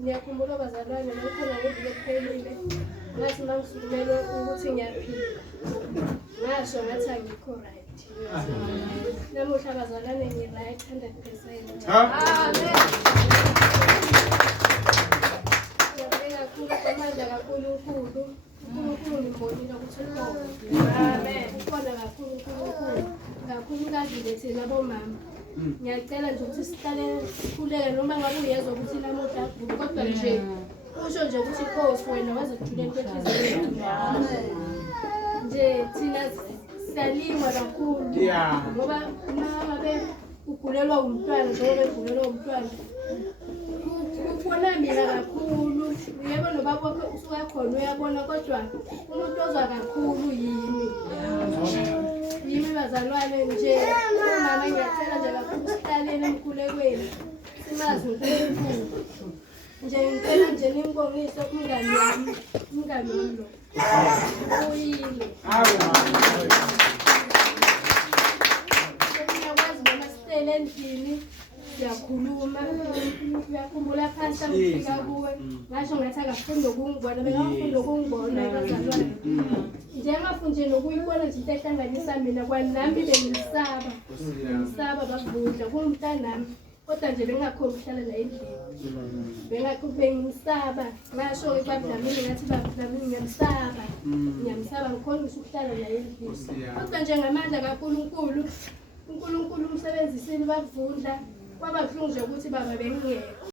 Ngiyakhumbula abazalwane lokukhona ngeviki eliphelile ngathi mangisukumele ukuthi ngiyaphila ngasho ngathi angikho right. Namuhla abazalwane ngi-right 100%. Amen. Ngiyabonga kakhulu kwamandla kaNkulunkulu. uNkulunkulu ngimbonile ukuthi ukhona. Amen. Ukhona kakhulu uNkulunkulu. Kakhulukazi thina bomama. Ngiyacela nje ukuthi sihlale sikhuleke noma ngabe uyezwa ukuthi namuhla kodwa nje usho nje ukuthi Nkosi wena waze kuthuleni kwenhliziyo. Nje thina siyalingwa kakhulu ngoba mama ugulelwa umntwana njengoba egulelwa umntwana ubona mina kakhulu uyebo nobaba wakho usuka khona uyabona kodwa umuntu ozwa kakhulu yimi bazalwane nje mama ngiyacela nje kakhulu sihlaleni emkhulekweni simazi uNkulunkulu nje ngicela nje nimbongise umngani wami lo uyile ngiyakwazi noma sitele endlini siyakhuluma uyakhumbula phansi angifika kuwe ngasho ngathi akafunda ukungibona bekafunda ukungibona abazalwane nje ngafunde nokuyibona nje into ehlanganisa mina kwanami bengimsaba bakuvudla kumntanami kodwa nje bengakhona ukuhlala la endlini bengimsaba ngasho-ke babudlamini ngathi babudlamini ngiyamsaba ngikhona ukuhlala la endlini kodwa nje ngamandla kaNkulunkulu uNkulunkulu umsebenzisile bakuvundla kwaba buhlungu nje ukuthi baba bengingekho.